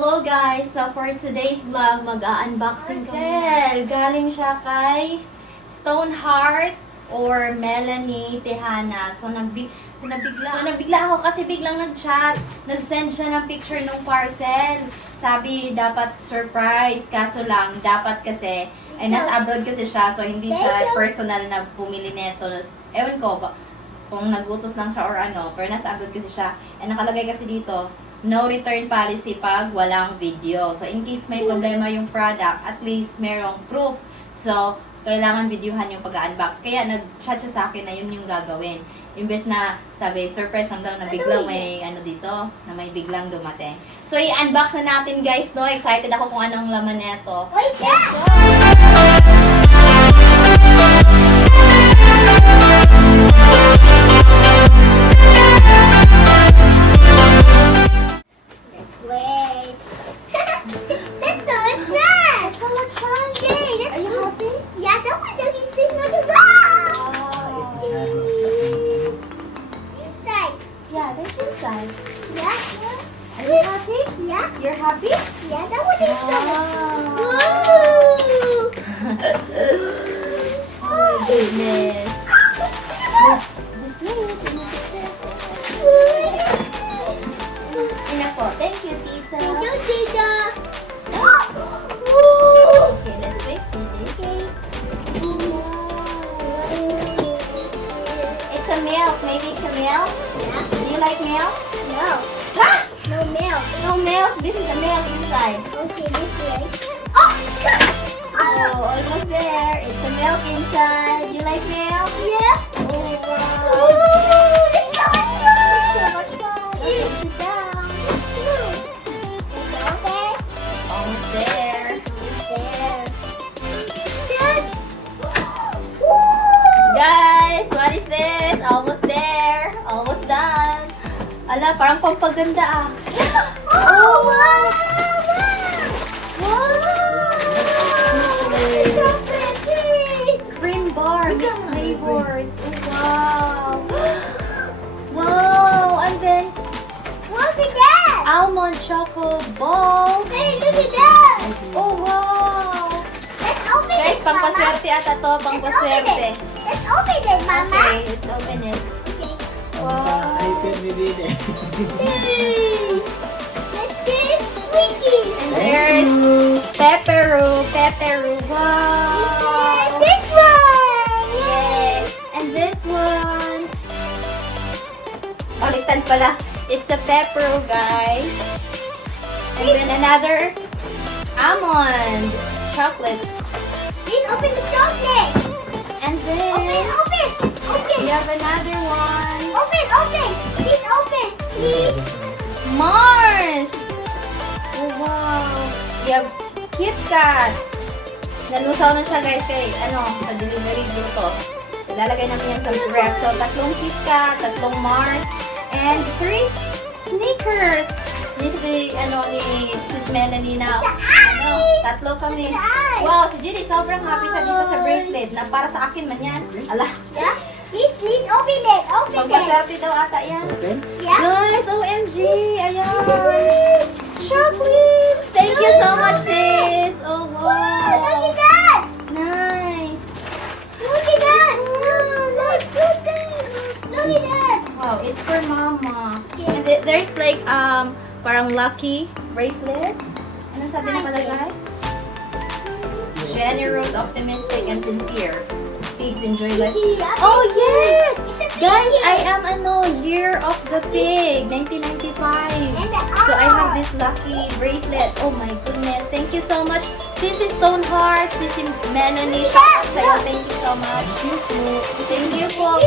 Hello guys! So for today's vlog, mag-unboxing kami. Galing siya kay Stoneheart or Melanie, Tejana. So nabigla ako kasi biglang nag-chat. Nag-send siya ng picture ng parcel. Sabi dapat surprise, kaso lang dapat kasi ay nasa abroad kasi siya, so hindi siya personal na pumili nito. Ewan ko ba kung nagutos lang siya or ano, pero nasa abroad kasi siya. And nakalagay kasi dito, no return policy pag walang video. So, in case may problema yung product, at least merong proof. So, kailangan videohan yung pag-unbox. Kaya, nag-chat siya sa akin na yun yung gagawin. Imbes na, sabi, surprise lang daw na biglang may ano dito, na may biglang dumating. So, i-unbox na natin guys, no? Excited ako kung anong laman neto. Let's go! Wait. That's so much fun! That's so much fun! Yay! Are you happy? Yeah, that one that he's sitting on the ground! Inside. Yeah, that's inside. Yeah. Are you happy? Yeah. You're happy? Yeah, that one is so Oh my goodness. Just wait. Ina po. Thank you, tita. Thank you, Tita. Okay, let's wait, Judy. Okay. It's a milk. Maybe it's a milk? Yeah. Do you like milk? No. Ha! No milk. No milk? This is a milk inside. Okay, this way. Oh, almost there. It's a milk inside. You like milk? Yeah. Oh, wow. Ooh, it's so much fun. So much fun. Okay, sit down. Okay. Almost there. There. Dad. Guys, what is this? Almost there. Almost done. Ala, parang pampaganda ah. Oh, wow. Chocolate cake. Cream bar, Look mixed at flavors. Oh, wow. Wow, and then Look at that. almond choco ball. Hey, look at that. Oh, wow. Let's open Guys, it, Mama. pangpaswerte ata to, pangpaswerte. Let's open it, Mama. Okay, let's open it. Okay. Wow. Yay. Let's get squeaky. And there's pepperoo. Wow. This one. Yes. And this one. Baliktad pala. It's the pepperoo, guys. And then another almond chocolate. Please open the chocolate. And then Open. we have another one. Open. Please open. Please. Mars. Oh, wow. We have Kit Kat. Nalusaw na siya guys kay sa delivery dito. Ilalagay namin yan sa ref. So, 3 Kit Kat, 3 Mars, and 3 Snickers. This is ni Sis Melanie na, 3 kami. Look at the eye. Wow, si Judy sobrang happy siya dito sa bracelet na para sa akin man yan. Ala, Yeah. Please open it. Open it. pagpaswerte daw ata yan. Yeah. Guys, OMG! Ayan! Chocolates! Thank you so much, sis! Oh, Wow, look wow! at that. Nice! Look at that. My goodness! Look at that. Wow, it's for mama. And there's like, parang lucky bracelet. Ano sabi na palagay? Generous, optimistic, and sincere. Pigs enjoy life. Oh, yes! Guys, I am year of the pig, 1995. So I have this lucky bracelet. Oh my goodness. Thank you so much. Sissy Stoneheart, Sissy Melanie, shout out sa'yo. Thank you so much. Thank you po.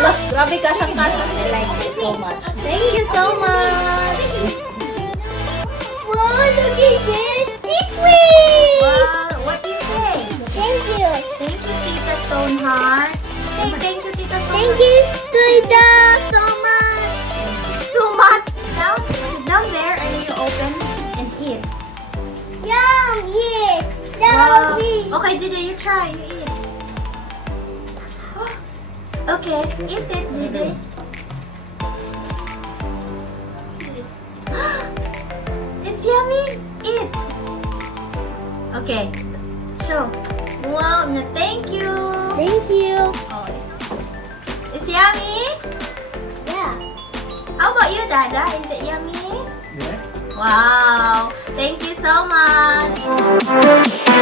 Ala, grabe ka siyang kasha. I like it so much. Thank you so much. Wow, look at this. This way. Wow, what do you say? Thank you. Thank you, Tita Stoneheart. Say thank you, Tita Stoneheart. Thank you, Tita, so much. Too much. Down there, and you open and eat. Yum, yeah. Wow. Yummy. Okay, Judy, you try. You eat. Okay, eat it, Judy. It's yummy? Eat. Okay. Show. Wow, no, thank you. Thank you. Oh, it's yummy? Yeah. How about you, Dada? Is it yummy? Yeah. Wow. Thank you so much.